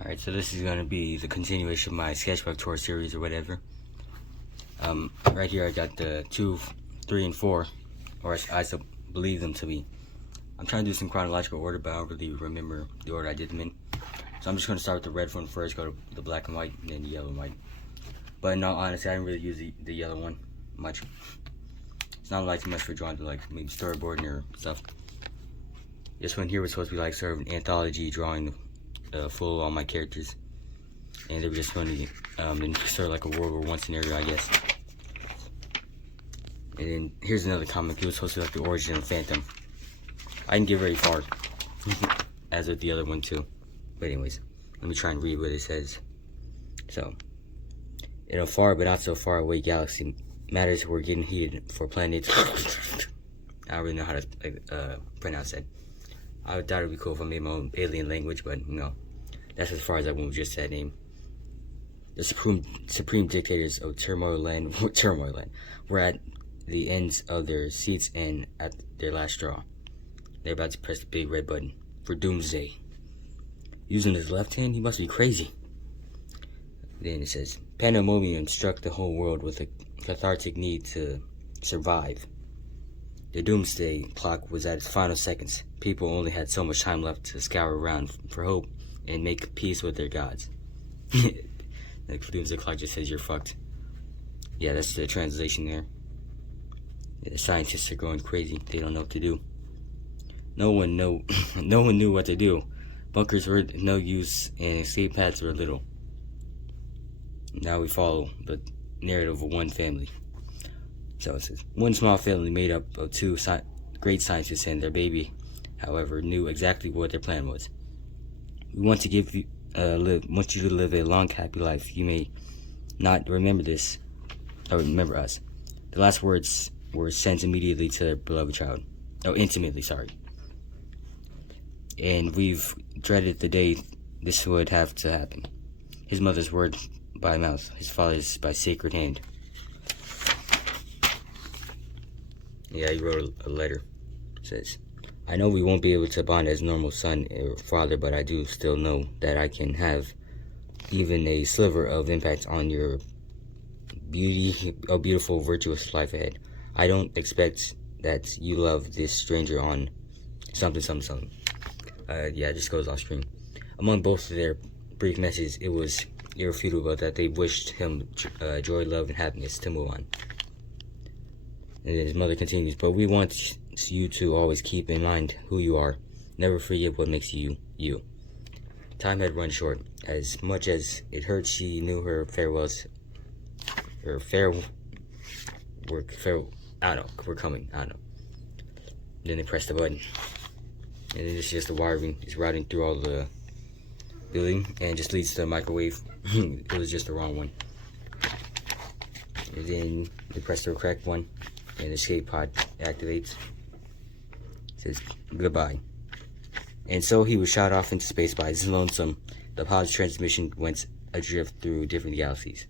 Alright, so this is going to be the continuation of my Sketchbook Tour series or whatever. Right here I got the 2, 3, and 4, or I believe them to be. I'm trying to do some chronological order, but I don't really remember the order I did them in. So I'm just going to start with the red one first, go to the black and white, and then the yellow and white. But in all honesty, I didn't really use the yellow one much. It's not like too much for drawing to like maybe storyboarding or stuff. This one here was supposed to be like sort of an anthology drawing full of all my characters, and they were just going to in sort of like a World War I scenario, I guess. And then here's another comic. It was supposed to be like the origin of Phantom. I didn't get very far, as with the other one too. But anyways, let me try and read what it says. So, in a far but not so far away galaxy, matters were getting heated for planets. I don't really know how to pronounce that. I thought it'd be cool if I made my own alien language, but no. That's as far as I went with just that name. The supreme dictators of Turmoil Land were at the ends of their seats and at their last straw. They're about to press the big red button for doomsday. Using his left hand, he must be crazy. Then it says, pandemonium struck the whole world with a cathartic need to survive. The doomsday clock was at its final seconds. People only had so much time left to scour around for hope and make peace with their gods. The doomsday clock just says you're fucked. Yeah, that's the translation there. The scientists are going crazy. They don't know what to do. No one knew what to do. Bunkers were no use and escape paths were little. Now we follow the narrative of one family. So it says, one small family made up of two great scientists and their baby, however, knew exactly what their plan was. We want to give you, want you to live a long, happy life. You may not remember this, or remember us. The last words were sent immediately to their beloved child. Oh, intimately, sorry. And we've dreaded the day this would have to happen. His mother's word by mouth, his father's by sacred hand. Yeah, he wrote a letter. It says, I know we won't be able to bond as normal son or father, but I do still know that I can have even a sliver of impact on your beautiful, virtuous life ahead. I don't expect that you love this stranger on something. Yeah, it just goes off screen. Among both of their brief messages, it was irrefutable that they wished him joy, love, and happiness to move on. And then his mother continues, but we want you to always keep in mind who you are. Never forget what makes you, you. Time had run short. As much as it hurt, she knew her farewells, I don't know, we're coming, I don't know. Then they press the button. And then it's just the wiring. It's routing through all the building and just leads to the microwave. It was just the wrong one. And then they press the correct one. And the escape pod activates. It says goodbye. And so he was shot off into space by his lonesome. The pod's transmission went adrift through different galaxies.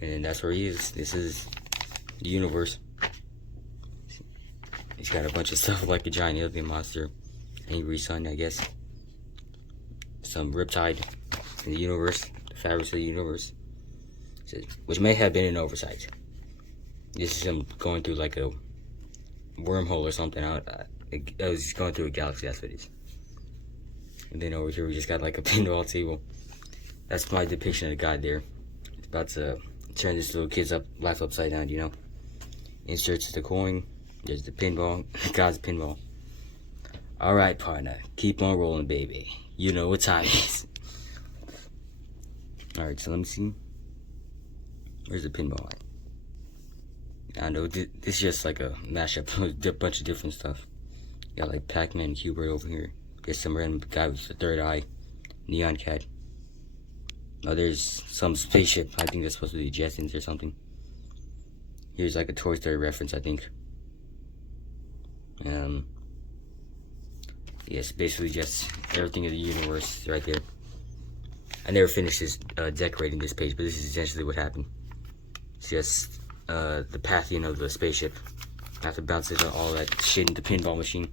And that's where he is. This is the universe. He's got a bunch of stuff like a giant alien monster, angry sun, I guess. Some riptide in the universe, the fabrics of the universe. It says, which may have been an oversight. This is him going through like a wormhole or something. I was going through a galaxy, that's what it is. And then over here we just got like a pinball table. That's my depiction of the god there. It's about to turn this little kid's life upside down, you know. Inserts the coin. There's the pinball. God's pinball. Alright, partner. Keep on rolling, baby. You know what time it is. Alright, so let me see. Where's the pinball at? I know this is just like a mashup of a bunch of different stuff. Got like Pac-Man and Hubert over here. There's some random guy with the third eye. Neon Cat. Oh, there's some spaceship. I think that's supposed to be Jetsons or something. Here's like a Toy Story reference, I think. Yes, basically just everything in the universe right there. I never finished this decorating this page, but this is essentially what happened. It's just the pathing of the spaceship. I have to bounce all that shit into the pinball machine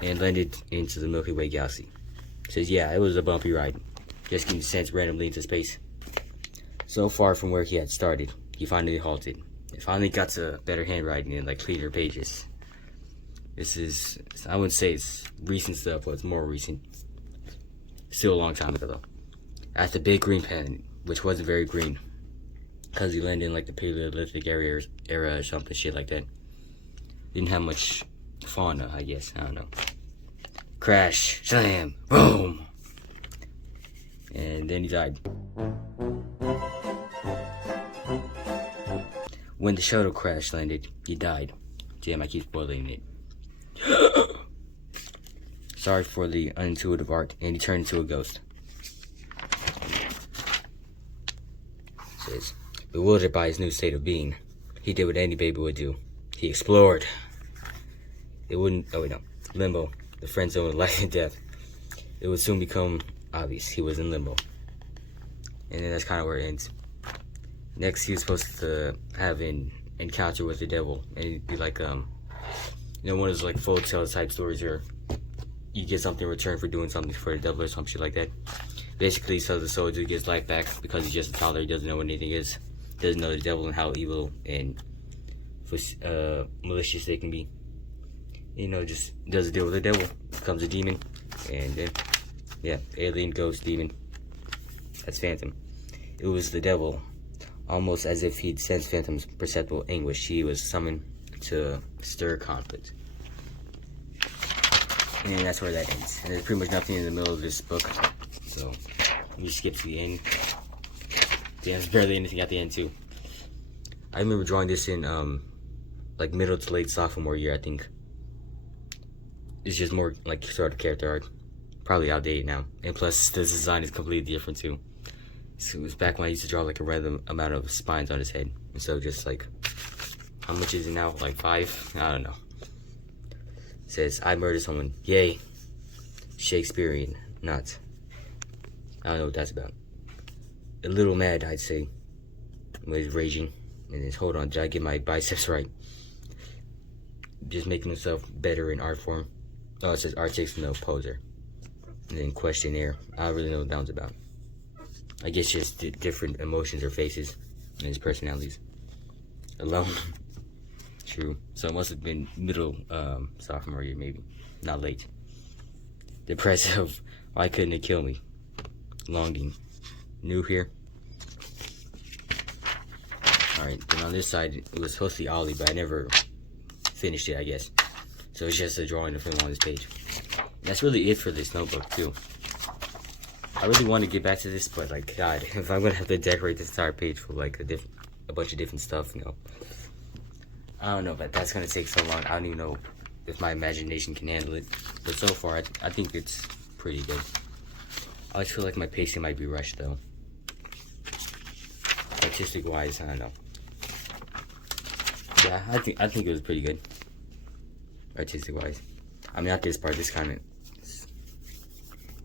and landed into the Milky Way galaxy. Says, yeah, it was a bumpy ride. Just getting sent randomly into space. So far from where he had started, he finally halted. It finally got to better handwriting and like cleaner pages. This is, I wouldn't say it's recent stuff, but it's more recent. Still a long time ago though. At the big green planet, which wasn't very green, because he landed in like the Paleolithic era or something shit like that. Didn't have much fauna, I guess. I don't know. Crash, slam, boom, and then he died. When the shuttle crash landed, he died. Damn, I keep spoiling it. Sorry for the unintuitive art, and he turned into a ghost. Says, bewildered by his new state of being, he did what any baby would do. He explored. It wouldn't, oh wait, no. Limbo, the friend zone of life and death. It would soon become obvious he was in limbo. And then that's kind of where it ends. Next, he was supposed to have an encounter with the devil, and it'd be like, one of those like folk tale type stories where you get something in return for doing something for the devil or some shit like that. Basically, so the soldier gets life back because he's just a toddler. He doesn't know what anything is. Doesn't know the devil and how evil and malicious they can be. Just does a deal with the devil. Becomes a demon, and then yeah, alien, ghost, demon. That's Phantom. It was the devil. Almost as if he'd sensed Phantom's perceptible anguish, he was summoned to stir conflict. And that's where that ends. And there's pretty much nothing in the middle of this book. So, let me skip to the end. Damn, there's barely anything at the end, too. I remember drawing this in, like, middle to late sophomore year, I think. It's just more, like, sort of character art. Probably outdated now. And plus, the design is completely different, too. So it was back when I used to draw like a random amount of spines on his head. And so just like, how much is it now? Like 5? I don't know. It says, I murdered someone. Yay. Shakespearean. Not. I don't know what that's about. A little mad, I'd say. When he's raging. And then, hold on, did I get my biceps right? Just making himself better in art form. Oh, it says artist, no poser. And then questionnaire. I don't really know what that one's about. I guess just different emotions or faces and his personalities. Alone. True. So it must have been middle sophomore year, maybe. Not late. Depressive. Why couldn't it kill me? Longing. New here. Alright, then on this side, it was supposed to be Ollie, but I never finished it, I guess. So it's just a drawing of him on this page. And that's really it for this notebook, too. I really want to get back to this, but like, God, if I'm gonna have to decorate this entire page for like a bunch of different stuff, I don't know, but that's gonna take so long. I don't even know if my imagination can handle it. But so far, I think it's pretty good. I always feel like my pacing might be rushed though. Artistic wise, I don't know. Yeah, I think it was pretty good. Artistic wise, I mean, not this part. This kind of.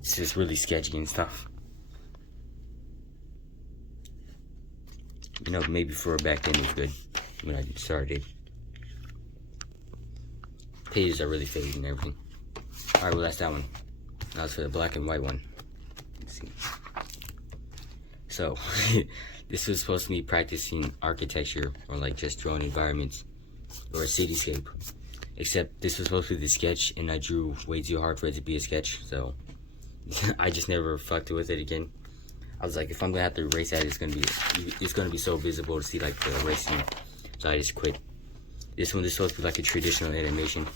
It's just really sketchy and stuff. Maybe for back then it was good when I started. Pages are really faded and everything. Alright, well that's that one. Now it's for the black and white one. Let's see. So, this was supposed to be practicing architecture or like just drawing environments or a cityscape. Except this was supposed to be the sketch and I drew way too hard for it to be a sketch, so I just never fucked with it again. I was like, if I'm gonna have to erase that, it's gonna be so visible to see like the erasing. So I just quit. This one is supposed to be like a traditional animation.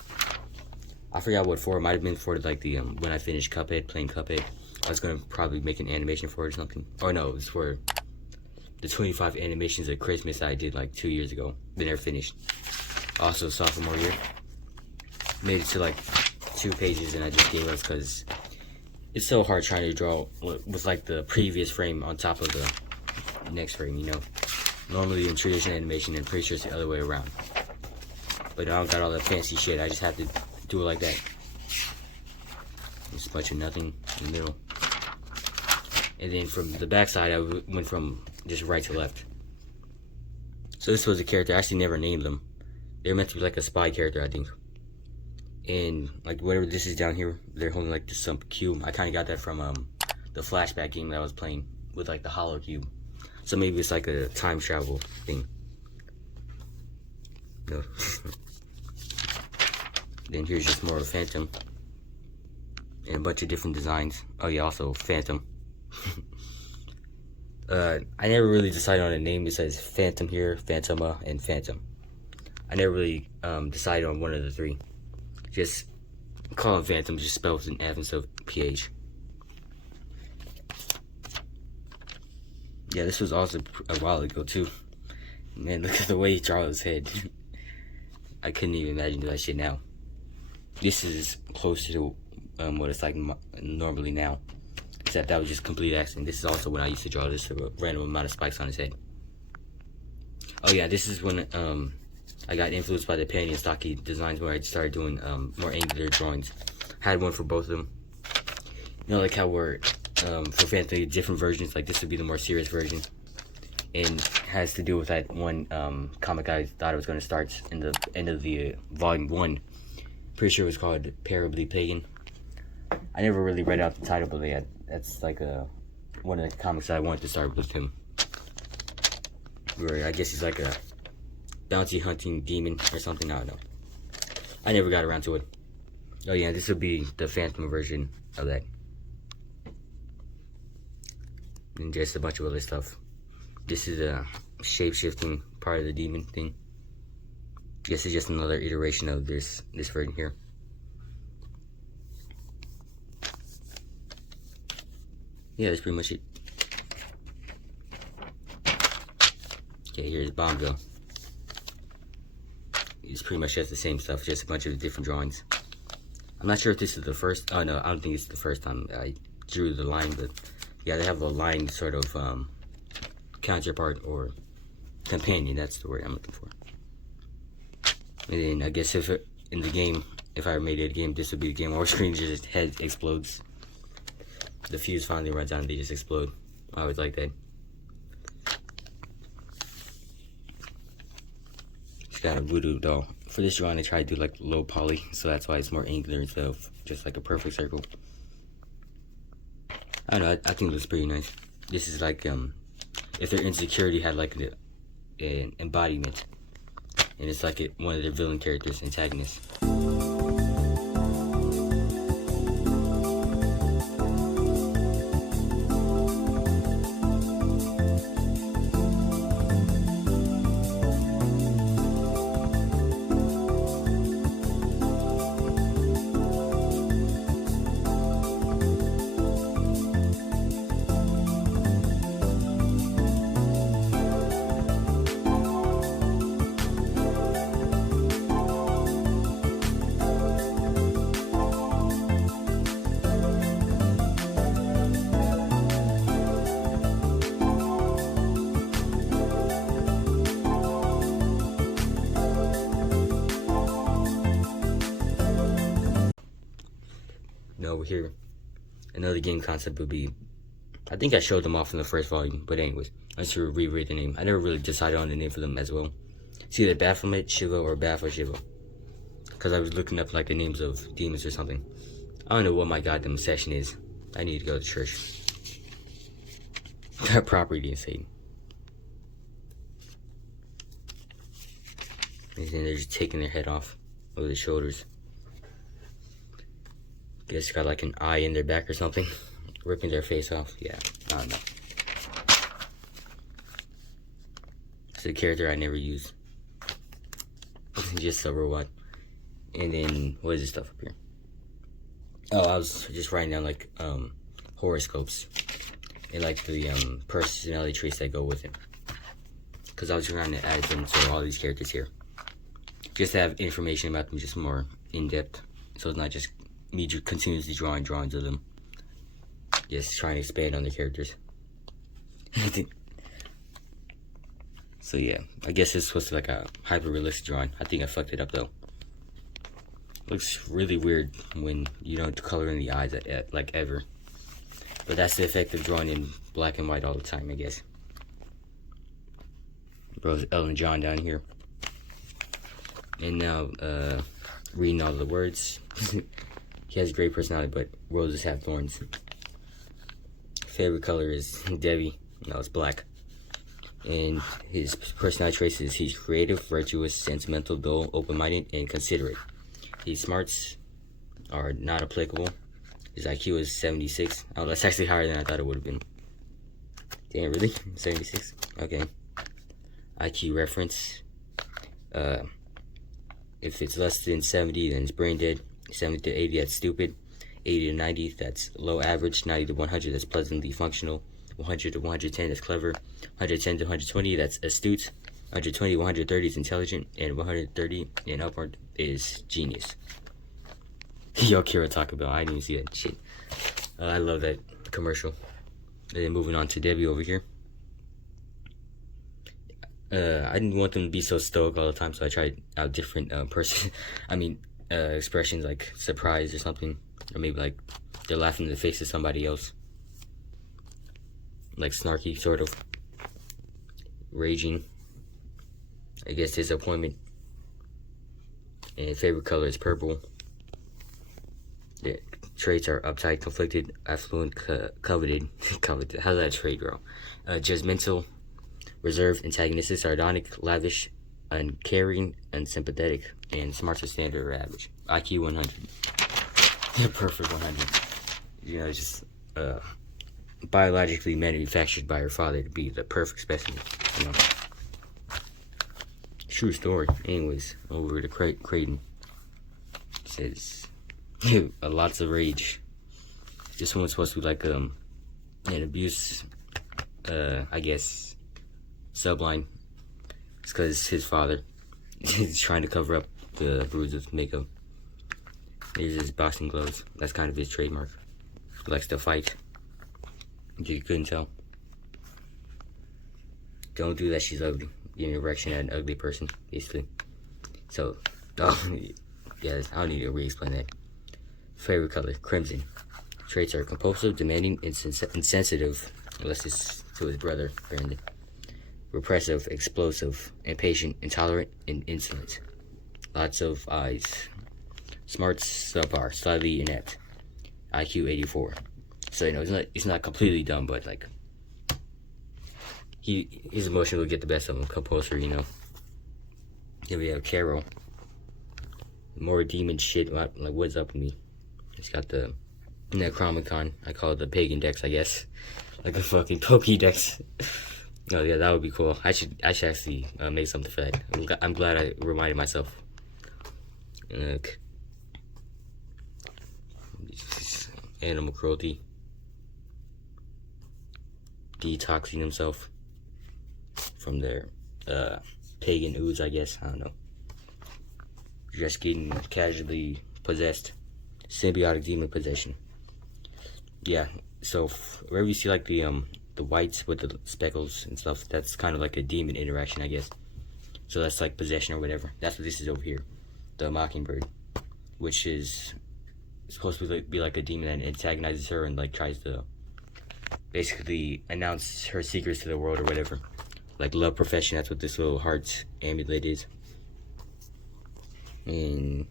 I forgot what for. It might have been for like the when I finished Cuphead, playing Cuphead. I was gonna probably make an animation for it or something. Or no, it was for the 25 animations at Christmas I did like 2 years ago. They never finished. Also sophomore year. Made it to like 2 pages and I just gave up because it's so hard trying to draw with like the previous frame on top of the next frame, Normally in traditional animation, I'm pretty sure it's the other way around. But I don't got all that fancy shit. I just have to do it like that. Just a bunch of nothing in the middle. And then from the back side, I went from just right to left. So this was a character. I actually never named them. They were meant to be like a spy character, I think. And like whatever this is down here, they're holding like some cube. I kind of got that from the flashback game that I was playing with like the hollow cube. So maybe it's like a time travel thing. No. Then here's just more of Phantom. And a bunch of different designs. Oh yeah, also Phantom. I never really decided on a name. It says Phantom here, Phantoma, and Phantom. I never really decided on one of the three. Just call him Phantom, just spelled with an F instead of PH. Yeah, this was also a while ago too. Man, look at the way he draws his head. I couldn't even imagine doing that shit now. This is closer to what it's like normally now. Except that was just complete accident. This is also when I used to draw this a random amount of spikes on his head. Oh yeah, this is when I got influenced by the Panty and Stocky designs where I started doing more angular drawings. I had one for both of them. You know, like how we're for Phantom, different versions. Like this would be the more serious version, and has to do with that one comic I thought I was going to start in the end of the volume 1. Pretty sure it was called Parably Pagan. I never really read out the title, but yeah, that's like one of the comics I wanted to start with him. Where I guess he's like a bounty hunting demon or something. I don't know. I never got around to it. Oh yeah, this would be the Phantom version of that. And just a bunch of other stuff. This is a shape-shifting part of the demon thing. I guess it's just another iteration of this version here. Yeah, that's pretty much it. Okay, here's Bombville. It's pretty much just the same stuff, just a bunch of different drawings. I'm not sure if this is the first. Oh no, I don't think it's the first time I drew the line, but yeah, they have a line sort of counterpart or companion. That's the word I'm looking for. And then I guess if in the game, if I made it a game, this would be the game where screen just head explodes. The fuse finally runs out and they just explode. I always like that. It's got a voodoo doll. For this drawing, I tried to do like low poly, so that's why it's more angular instead of just like a perfect circle. I don't know, I think it looks pretty nice. This is like, if their insecurity had like an embodiment. And it's like one of their villain characters, antagonists. Over here, another game concept would be, I think I showed them off in the first volume, but anyways, I should reread the name. I never really decided on the name for them as well. It's either Baphomet, Shiva, or Bapho Shiva, because I was looking up like the names of demons or something. I don't know what my goddamn session is. I need to go to church. That property insane. And then they're just taking their head off over the shoulders. Guess got like an eye in their back or something. Ripping their face off. Yeah, I don't know. It's a character I never use. Just a robot. And then, what is this stuff up here? Oh, I was just writing down like horoscopes. And like the personality traits that go with it. Because I was trying to add them to all these characters here. Just to have information about them just more in depth. So it's not just me continuously drawing drawings of them. Just trying to expand on the characters. So yeah, I guess it's supposed to be like a hyper-realistic drawing. I think I fucked it up though. Looks really weird when you don't color in the eyes like ever. But that's the effect of drawing in black and white all the time, I guess. Bro's Elton John down here. And now, reading all the words. He has a great personality, but roses have thorns. Favorite color is Debbie. No, it's black. And his personality traits is he's creative, virtuous, sentimental, dull, open-minded, and considerate. His smarts are not applicable. His IQ is 76. Oh, that's actually higher than I thought it would have been. Damn, really? 76? Okay. IQ reference. If it's less than 70, then it's brain dead. 70 to 80, that's stupid. 80 to 90, that's low average. 90 to 100, that's pleasantly functional. 100 to 110, that's clever. 110 to 120, that's astute. 120 to 130 is intelligent. And 130 and upward is genius. Yo, Kira Taco Bell, I didn't even see that shit. I love that commercial. And then moving on to Debbie over here. I didn't want them to be so stoic all the time, so I tried out different expressions like surprise or something, or maybe like they're laughing in the face of somebody else, like snarky, sort of, raging, I guess disappointment. And favorite color is purple. The traits are uptight, conflicted, affluent, coveted. Coveted. How's that trait, girl? Judgmental, reserved, antagonistic, sardonic, lavish, uncaring, unsympathetic, and smarts are standard or average. IQ 100. Yeah, perfect 100. You know, just biologically manufactured by her father to be the perfect specimen. You know, true story. Anyways, over to Creighton. It says lots of rage. This one's supposed to be like an abuse. I guess. Subline. It's because his father is trying to cover up the bruises with makeup. Here's his boxing gloves. That's kind of his trademark. He likes to fight. If you couldn't tell. Don't do that, she's ugly. Give an erection at an ugly person, basically. So, yeah, I don't need to re-explain that. Favorite color, crimson. Traits are compulsive, demanding, insensitive, unless it's to his brother, apparently. Repressive, explosive, impatient, intolerant, and insolent. Lots of eyes. Smarts subpar, slightly inept. IQ 84. So, you know, it's not completely dumb, but like his emotion will get the best of him. Compulsory, you know. Then we have Carol. More demon shit. Like, what's up with me? It's got the Necronomicon. I call it the pagan dex, I guess. Like a fucking Pokédex. Oh yeah, that would be cool. I should actually make something for that. I'm glad I reminded myself. Look. Animal cruelty. Detoxing himself from their pagan ooze, I guess. I don't know. Just getting casually possessed. Symbiotic demon possession. Yeah, so wherever you see like the whites with the speckles and stuff, that's kind of like a demon interaction, I guess. So that's like possession or whatever. That's what this is over here. The mockingbird, which is supposed to be like a demon that antagonizes her and like tries to basically announce her secrets to the world or whatever. Like love profession, that's what this little heart amulet is. And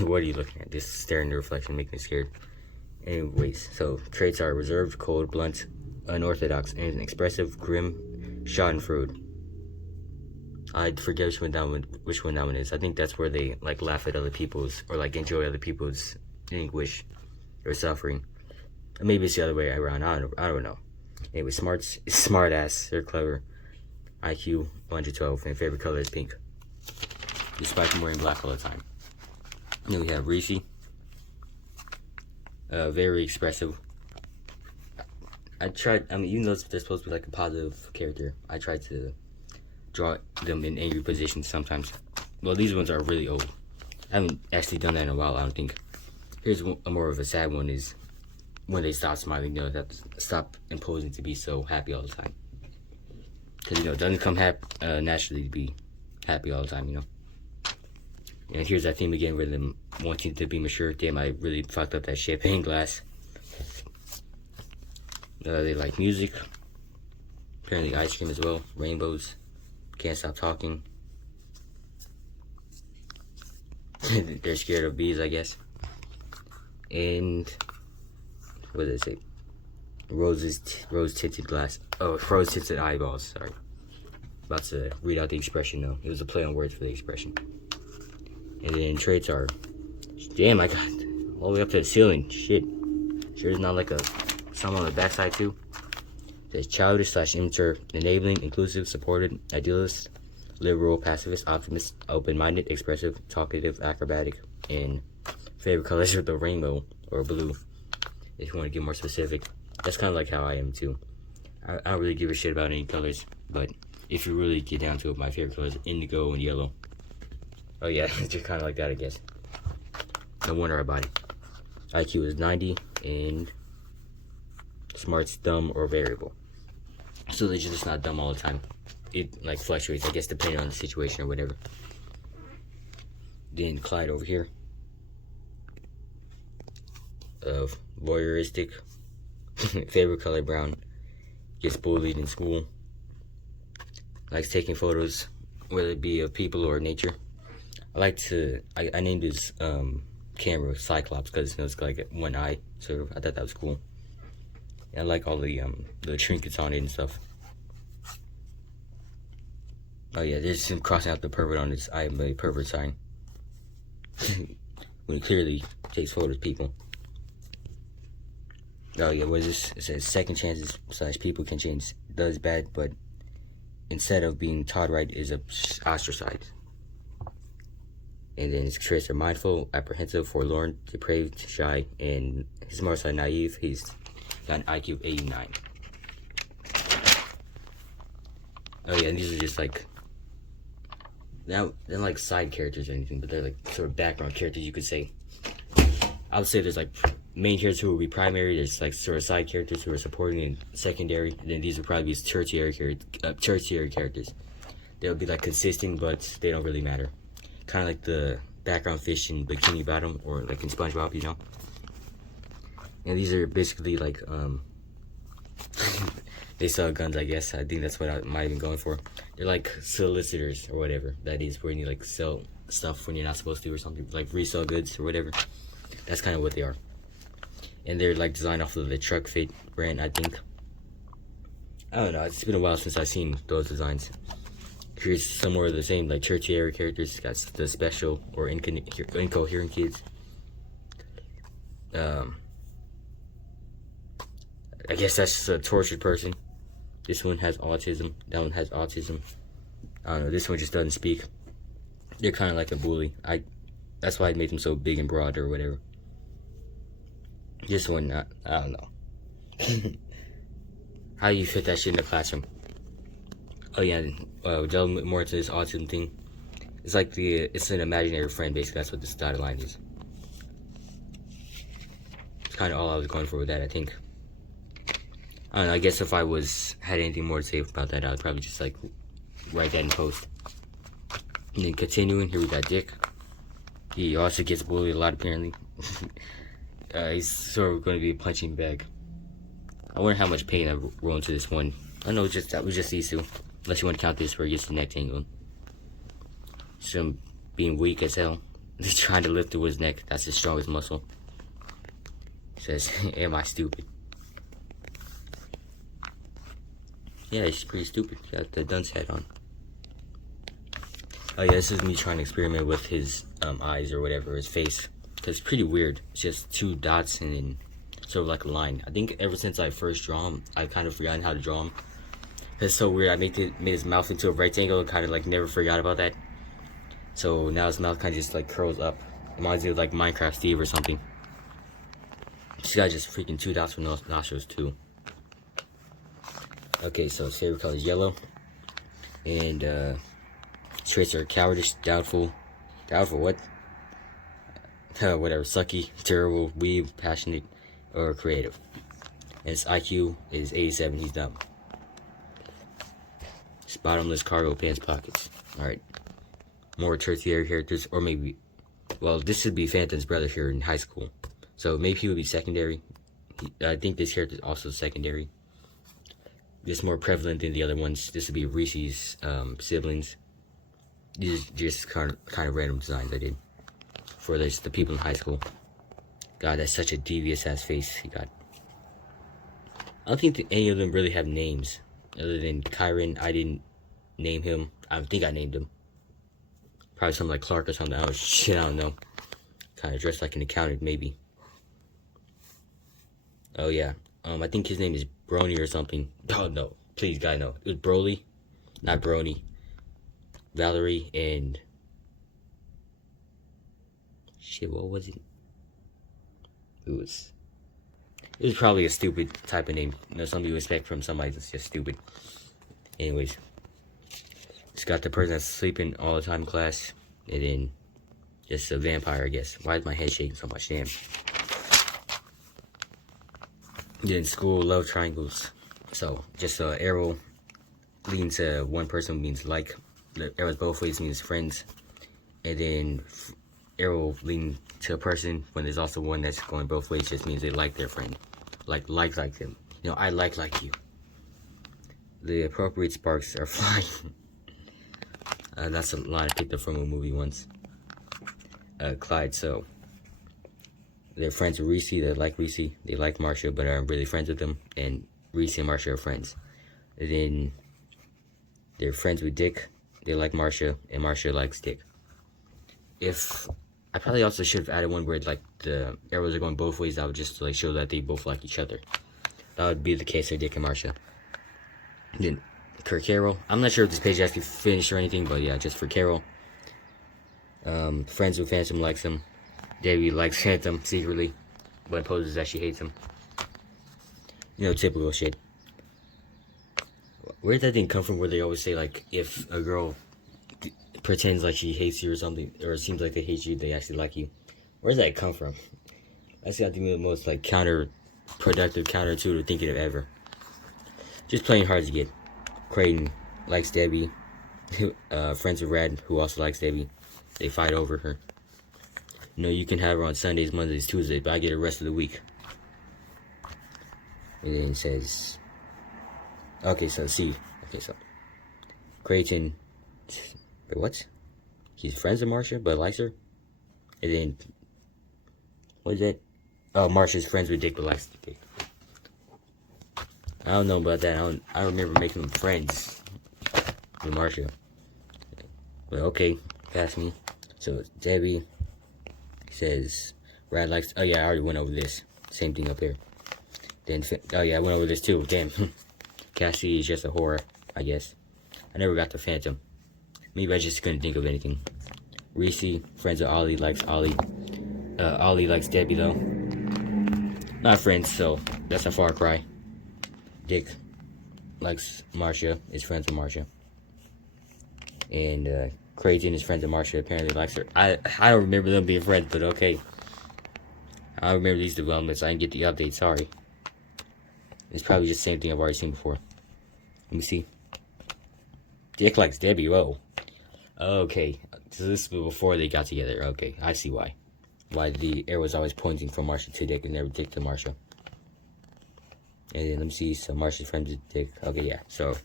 what are you looking at? This staring in the reflection making me scared. Anyways, so traits are reserved, cold, blunt, unorthodox, and expressive, grim, schadenfreude. I forget which one that one is. I think that's where they like laugh at other people's or like enjoy other people's anguish or suffering. Or maybe it's the other way around. I don't know. Anyway, smart ass. They're clever. IQ 112, and favorite color is pink. Despite them wearing black all the time. Then we have Rishi. Very expressive. Even though they're supposed to be like a positive character, I tried to draw them in angry positions sometimes. Well, these ones are really old. I haven't actually done that in a while, I don't think. Here's a more of a sad one is when they stop smiling, they have to stop imposing to be so happy all the time. Because, you know, it doesn't come naturally to be happy all the time, you know. And here's that theme again with them wanting to be mature. Damn, I really fucked up that champagne glass. They like music. Apparently ice cream as well. Rainbows. Can't stop talking. They're scared of bees, I guess. And what does it say? Rose tinted glass. Oh, rose tinted eyeballs. Sorry. About to read out the expression though. It was a play on words for the expression. And then traits are, damn, I got all the way up to the ceiling. Shit. Sure, there's not like some on the backside too. It says childish / immature, enabling, inclusive, supported, idealist, liberal, pacifist, optimist, open-minded, expressive, talkative, acrobatic, and favorite colors are the rainbow or blue. If you want to get more specific, that's kind of like how I am too. I don't really give a shit about any colors, but if you really get down to it, my favorite colors are indigo and yellow. Oh yeah, it's just kind of like that, I guess. No wonder I bought it. IQ is 90, and smart's dumb or variable. So they're just not dumb all the time. It like fluctuates, I guess, depending on the situation or whatever. Then Clyde over here. Voyeuristic. Favorite color brown. Gets bullied in school. Likes taking photos, whether it be of people or nature. I named his camera Cyclops because it's like one eye, sort of. I thought that was cool. And I like all the trinkets on it and stuff. Oh yeah, there's him crossing out the pervert on his I am a pervert sign. When he clearly takes photos of people. Oh yeah, what is this? It says second chances / people can change. Does bad, but instead of being taught right is ostracized. And then his traits are mindful, apprehensive, forlorn, depraved, shy, and his smart side naive. He's got an IQ of 89. Oh yeah, and these are just like, they're like side characters or anything, but they're like sort of background characters, you could say. I would say there's like main characters who will be primary, there's like sort of side characters who are supporting and secondary, and then these would probably be tertiary characters. They'll be like consistent, but they don't really matter. Kind of like the background fish in Bikini Bottom, or like in SpongeBob, you know? And these are basically like, they sell guns, I guess. I think that's what I might have been going for. They're like solicitors or whatever. That is where you like sell stuff when you're not supposed to or something. Like resell goods or whatever. That's kind of what they are. And they're like designed off of the Truck Fit brand, I think. I don't know. It's been a while since I've seen those designs. Here's some more of the same, like tertiary characters. It's got the special or incoherent kids. I guess that's just a tortured person. This one has autism. That one has autism. I don't know. This one just doesn't speak. They're kind of like a bully. That's why I made them so big and broad or whatever. This one, I don't know. How you fit that shit in the classroom? Oh yeah, delve more into this autism thing. It's like it's an imaginary friend, basically. That's what this dotted line is. It's kind of all I was going for with that, I think. I don't know, I guess if I had anything more to say about that, I would probably just like write that in post. And then continuing, here we got Dick. He also gets bullied a lot, apparently. He's sort of going to be a punching bag. I wonder how much pain I roll into this one. I know that was just these two. Unless you want to count this where he gets the neck tangled. So him being weak as hell. He's trying to lift through his neck. That's his strongest muscle. He says, am I stupid? Yeah, he's pretty stupid. He got the dunce hat on. Oh yeah, this is me trying to experiment with his eyes or whatever, his face. Because it's pretty weird. It's just two dots and then sort of like a line. I think ever since I first draw him, I've kind of forgotten how to draw him. It's so weird. I made his mouth into a rectangle and kind of like never forgot about that. So now his mouth kind of just like curls up. Reminds me of like Minecraft Steve or something. This guy just freaking two dots from nostrils too. Okay, so his favorite color is yellow. And traits are cowardice, doubtful what? Whatever, sucky, terrible, weeb, passionate, or creative. And his IQ is 87, he's dumb. Bottomless cargo pants pockets. Alright. More tertiary characters, or maybe, well, this would be Phantom's brother here in high school. So maybe he would be secondary. I think this character is also secondary. This is more prevalent than the other ones. This would be Reese's siblings. These are just kind of random designs I did. for the people in high school. God, that's such a devious ass face he got. I don't think that any of them really have names other than Kyron. I didn't name him. I think I named him. Probably something like Clark or something. Oh shit, I don't know. Kind of dressed like an accountant, maybe. Oh yeah. I think his name is Brony or something. Oh no, please, guy, no. It was Broly, not Brony. Valerie and shit. What was it? It was probably a stupid type of name. You know, something you expect from somebody that's just stupid. Anyways, it's got the person that's sleeping all the time in class, and then just a vampire, I guess. Why is my head shaking so much? Damn. Then school, love triangles. So just arrow leading to one person means like. The arrows both ways means friends, and then arrow leading to a person when there's also one that's going both ways just means they like their friend, like them. You know, I like you. The appropriate sparks are flying. That's a line I picked up from a movie once. Clyde. So they're friends with Reese. They like Reese. They like Marcia, but aren't really friends with them. And Reese and Marcia are friends. And then they're friends with Dick. They like Marcia, and Marcia likes Dick. If I probably also should have added one where like the arrows are going both ways, that would just like show that they both like each other. That would be the case for Dick and Marcia. And then for Carol, I'm not sure if this page has to be finished or anything, but yeah, just for Carol. Friends with Phantom likes him. Debbie likes Phantom secretly, but poses that she hates him. You know, typical shit. Where did that thing come from where they always say, like, if a girl pretends like she hates you or something, or it seems like they hate you, they actually like you? Where does that come from? That's got to be the most, like, counterintuitive thinking of ever. Just playing hard to get. Creighton likes Debbie. Friends with Rad, who also likes Debbie. They fight over her. You know, you can have her on Sundays, Mondays, Tuesdays, but I get the rest of the week. And then it says... Okay, so Creighton, wait, what? He's friends with Marcia, but likes her? And then, what is that? Oh, Marcia's friends with Dick, but likes Dick. I don't know about that. I don't remember making them friends with Marcia. But okay, pass me. So, Debbie says, Brad likes, oh yeah, I already went over this. Same thing up here. Then, oh yeah, I went over this too, damn. Cassie is just a whore, I guess. I never got the Phantom. Maybe I just couldn't think of anything. Reese, friends with Ollie, likes Ollie. Ollie likes Debbie, though. Not friends, so that's a far cry. Dick likes Marcia, is friends with Marcia. And Creighton is friends with Marcia, apparently likes her. I don't remember them being friends, but okay. I don't remember these developments. I didn't get the update, sorry. It's probably just the same thing I've already seen before. Let me see. Dick likes Debbie, whoa. Okay, so this was before they got together. Okay, I see why. Why the arrow was always pointing from Marcia to Dick and never Dick to Marcia. And then let me see, so Marcia's friends with Dick. Okay, yeah, so.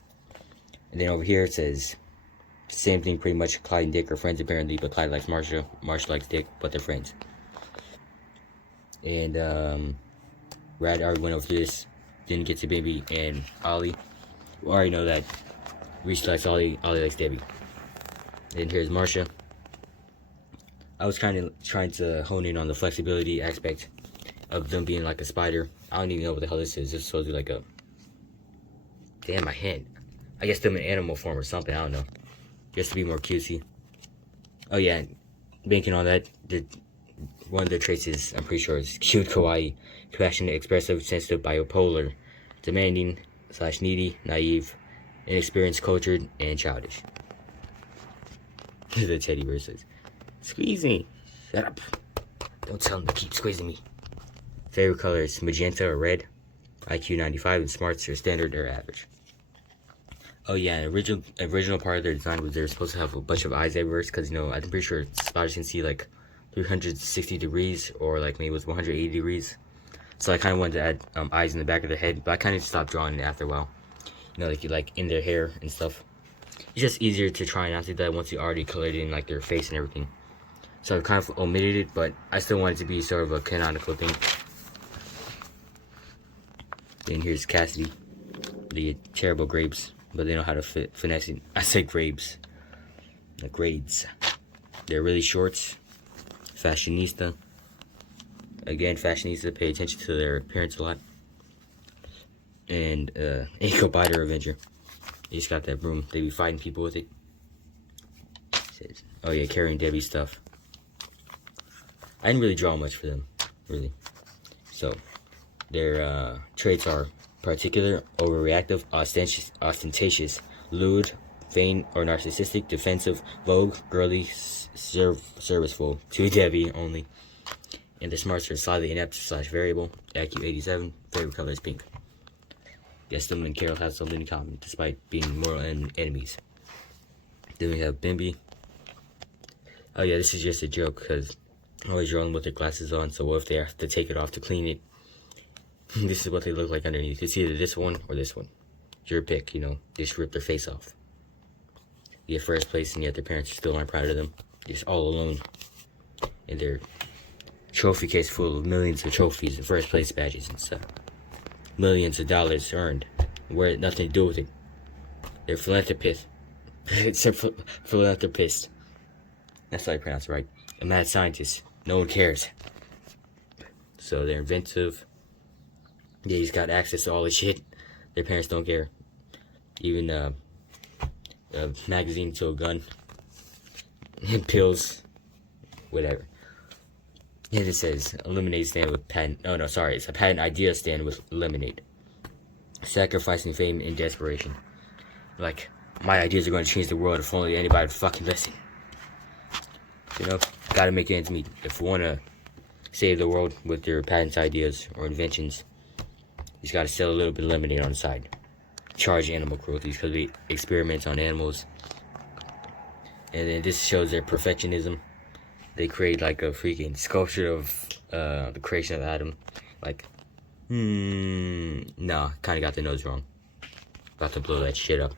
And then over here it says, same thing pretty much. Clyde and Dick are friends apparently, but Clyde likes Marcia. Marcia likes Dick, but they're friends. And, Rad already went over this. Didn't get to Baby and Ollie. We already know that Reese likes Ollie, Ollie likes Debbie. And here's Marcia. I was kind of trying to hone in on the flexibility aspect of them being like a spider. I don't even know what the hell this is. This is supposed to be like a... Damn, my hand. I guess them in animal form or something, I don't know. Just to be more cutesy. Oh yeah, banking on that, one of their traits is, I'm pretty sure, is cute, kawaii, compassionate, expressive, sensitive, bipolar, demanding / needy, naive, inexperienced, cultured, and childish. The teddy bear says, "Squeeze me." Shut up. Don't tell him to keep squeezing me. Favorite color is magenta or red. IQ 95 and smarts are standard or average. Oh yeah, original part of their design was they were supposed to have a bunch of eyes everywhere, because, you know, I'm pretty sure spiders can see like 360 degrees or like maybe it was 180 degrees. So I kind of wanted to add eyes in the back of their head, but I kind of stopped drawing it after a while. You know, like in their hair and stuff. It's just easier to try not to do that once you already colored in like their face and everything. so I kind of omitted it, but I still want it to be sort of a canonical thing. Then here's Cassidy, the terrible grapes, but they know how to finesse it. I say grapes, the grades. They're really short, fashionista. Again, fashionista, pay attention to their appearance a lot. And Eco Biter Avenger. He just got that broom. They be fighting people with it. Says, oh yeah, carrying Debbie's stuff. I didn't really draw much for them, really. So, their traits are particular, overreactive, ostentatious, lewd, vain or narcissistic, defensive, vogue, girly, serviceful, to Debbie only. And the smarts are slightly inept / variable. IQ 87. Favorite color is pink. Guess them and Carol have something in common, despite being mortal enemies. Then we have Bimby. Oh yeah, this is just a joke, because I'm always drawing with their glasses on, so what if they have to take it off to clean it? This is what they look like underneath. It's either this one or this one. It's your pick, you know. Just rip their face off. You get first place, and yet their parents still aren't proud of them. Just all alone in their trophy case full of millions of trophies and first place badges and stuff. Millions of dollars earned, where nothing to do with it. They're philanthropists. It's a philanthropist. That's how you pronounce it, right? A mad scientist. No one cares. So they're inventive. Yeah, he's got access to all this shit. Their parents don't care. Even a magazine to a gun. Pills. Whatever. And it says, eliminate stand with patent. Oh no, sorry. It's a patent idea stand with eliminate. Sacrificing fame in desperation. Like, my ideas are going to change the world if only anybody would fucking listen. You know, gotta make ends meet. If you want to save the world with your patents, ideas, or inventions, you just gotta sell a little bit of lemonade on the side. Charge animal cruelty because we experiment on animals. And then this shows their perfectionism. They create like a freaking sculpture of the creation of Adam. Like, nah, kind of got the nose wrong. About to blow that shit up.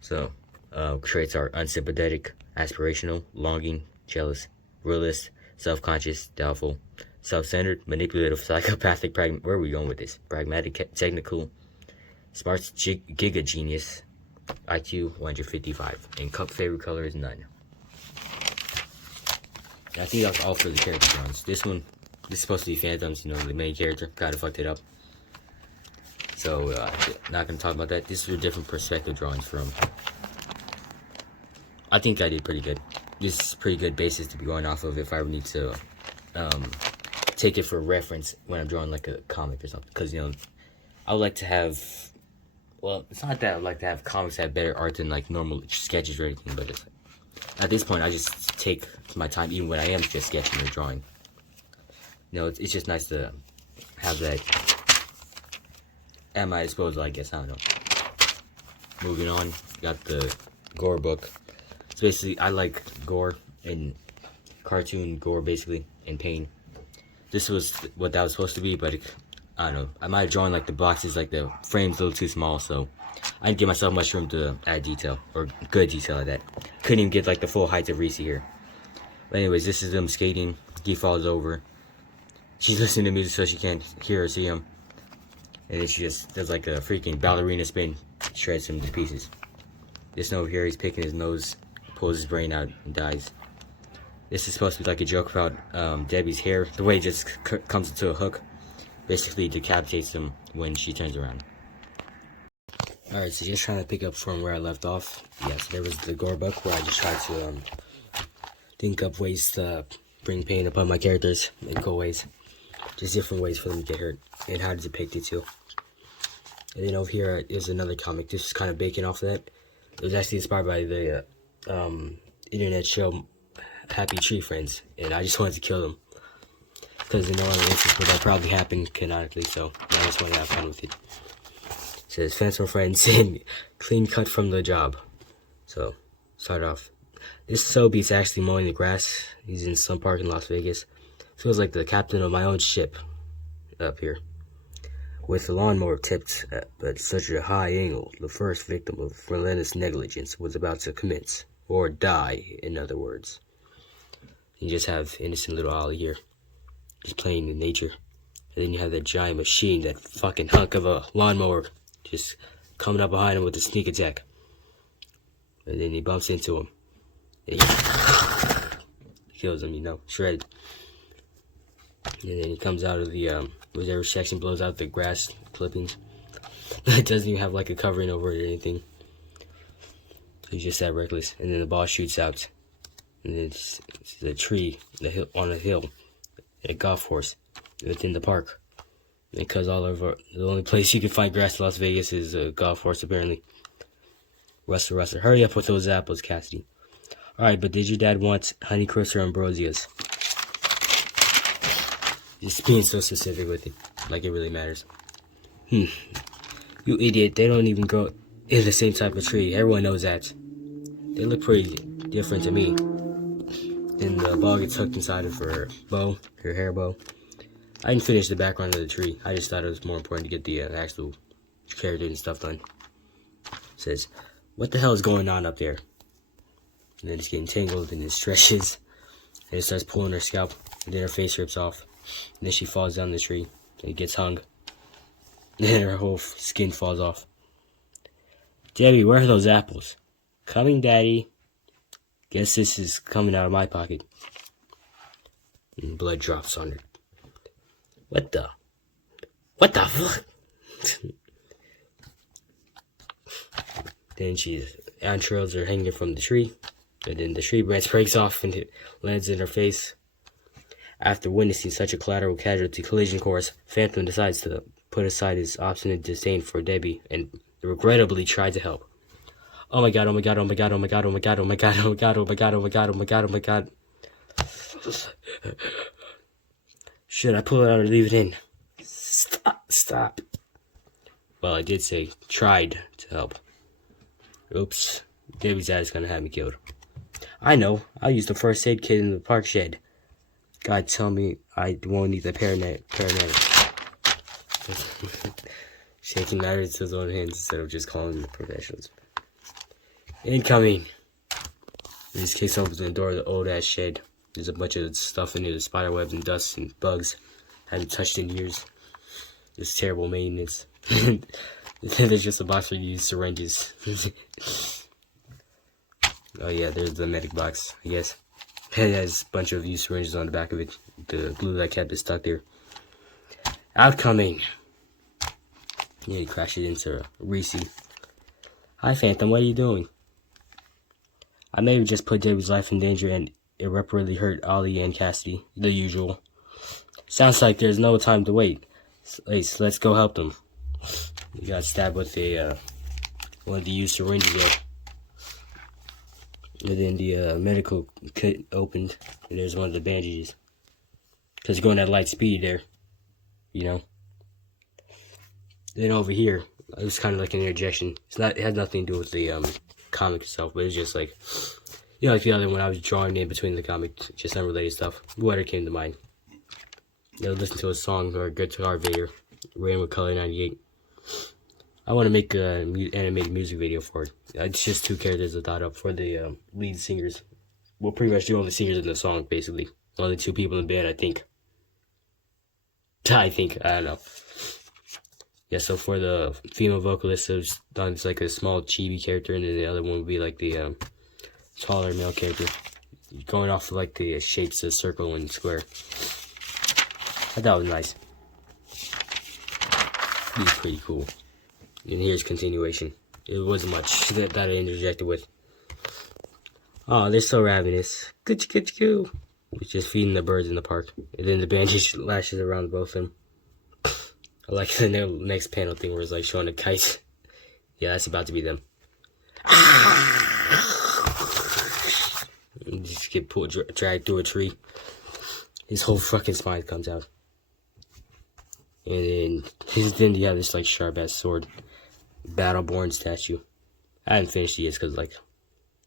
So, traits are unsympathetic, aspirational, longing, jealous, realist, self-conscious, doubtful, self-centered, manipulative, psychopathic, where are we going with this? Pragmatic, technical, smart, giga genius, IQ 155, and favorite color is none. I think that's all for the character drawings. This is supposed to be Phantoms, you know, the main character. Kinda fucked it up. So, not gonna talk about that. This is a different perspective drawings from. I think I did pretty good. This is a pretty good basis to be going off of if I need to take it for reference when I'm drawing like a comic or something. Because, you know, I would like to have. Well, it's not that I would like to have comics that have better art than like normal sketches or anything, but it's, at this point, I just take my time, even when I am just sketching or drawing. You know, it's just nice to have that at my disposal, I guess. I don't know. Moving on, got the gore book. So basically, I like gore and cartoon gore, basically, and pain. This was what that was supposed to be, but I don't know. I might have drawn like the boxes, like the frames a little too small, so I didn't give myself much room to add detail, or good detail at that. Couldn't even get like the full height of Reese here. But anyways, this is them skating. He falls over. She's listening to music so she can't hear or see him. And then she just does like a freaking ballerina spin, shreds him to pieces. This one over here, he's picking his nose, pulls his brain out, and dies. This is supposed to be like a joke about Debbie's hair. The way it just comes into a hook, basically decapitates him when she turns around. Alright, so just trying to pick up from where I left off. Yes, there was the gore book where I just tried to think up ways to bring pain upon my characters in cool ways. Just different ways for them to get hurt and how to depict it too. And then over here is another comic. This is kind of baking off of that. It was actually inspired by the internet show Happy Tree Friends, and I just wanted to kill them. Because in no other instance would that probably happen canonically, so I just wanted to have fun with it. It says, Phantom Friends and clean cut from the job. So, start off. This beat's actually mowing the grass. He's in some park in Las Vegas. Feels like the captain of my own ship up here. With the lawnmower tipped at such a high angle, the first victim of relentless negligence was about to commence. Or die, in other words. You just have innocent little Ollie here, just playing in nature. And then you have that giant machine, that fucking hunk of a lawnmower, just coming up behind him with a sneak attack. And then he bumps into him. And he kills him, you know, shredded. And then he comes out of the reserve section, blows out the grass clippings. It doesn't even have like a covering over it or anything. He's just that reckless. And then the ball shoots out. And it's a tree on a hill, a golf course within the park. Because all over the only place you can find grass in Las Vegas is a golf course, apparently. Russell, hurry up with those apples, Cassidy. Alright, but did your dad want Honeycrisp or Ambrosias? Just being so specific with it, like it really matters. You idiot, they don't even grow in the same type of tree. Everyone knows that. They look pretty different to me. Then the ball gets hooked inside of her bow, her hair bow. I didn't finish the background of the tree. I just thought it was more important to get the actual character and stuff done. It says, what the hell is going on up there? And then it's getting tangled and it stretches. And it starts pulling her scalp. And then her face rips off. And then she falls down the tree. And it gets hung. And then her whole skin falls off. Debbie, where are those apples? Coming, Daddy. Guess this is coming out of my pocket. And blood drops on her. What the fuck? Then she's entrails are hanging from the tree. And then the tree branch breaks off and it lands in her face. After witnessing such a collateral casualty collision course, Phantom decides to put aside his obstinate disdain for Debbie and regrettably try to help. Oh my god, oh my god, oh my god, oh my god, oh my god, oh my god, oh my god, oh my god, oh my god, oh my god, oh my god. Should I pull it out or leave it in? Stop. Well, I did say tried to help. Oops. Debbie's dad is gonna have me killed. I know. I'll use the first aid kit in the park shed. God, tell me I won't need the paramedic. Shaking matters to his own hands instead of just calling the professionals. Incoming. This case opens the door of the old ass shed. There's a bunch of stuff in it, spider webs and dust and bugs. Haven't touched in years. Just terrible maintenance. There's just a box for used syringes. Oh yeah, there's the medic box, I guess. It has a bunch of used syringes on the back of it. The glue that kept it stuck there. Outcoming. Yeah, he crashed it into Reese. Hi Phantom, what are you doing? I may have just put Debbie's life in danger and irreparably hurt Ollie and Cassidy. The usual. Sounds like there's no time to wait. Let's go help them. He got stabbed with one of the used syringes there. And then the medical kit opened, and there's one of the bandages. Because going at light speed there, you know. Then over here, it was kind of like an interjection. It had nothing to do with the comic itself, but it was just like, you know, like the other one I was drawing in between the comics, just unrelated stuff. Whatever came to mind. You know, listen to a song or a guitar video, Rain with Color 98. I want to make an animated music video for it. It's just two characters I thought up for the lead singers. Well, pretty much the only singers in the song, basically. Only two people in the band, I think. I don't know. Yeah, so for the female vocalist, it's like a small chibi character, and then the other one would be like the taller male character. Going off of like the shapes of circle and square. I thought it was nice. He's pretty cool. And here's continuation. It wasn't much that I interjected with. Oh, they're so ravenous. Good. It's just feeding the birds in the park. And then the bandage lashes around both of them. I like the next panel thing where it's like showing a kite. Yeah, that's about to be them. And just get dragged through a tree. His whole fucking spine comes out. And then you have this like sharp ass sword. Battleborn statue. I haven't finished it yet because like,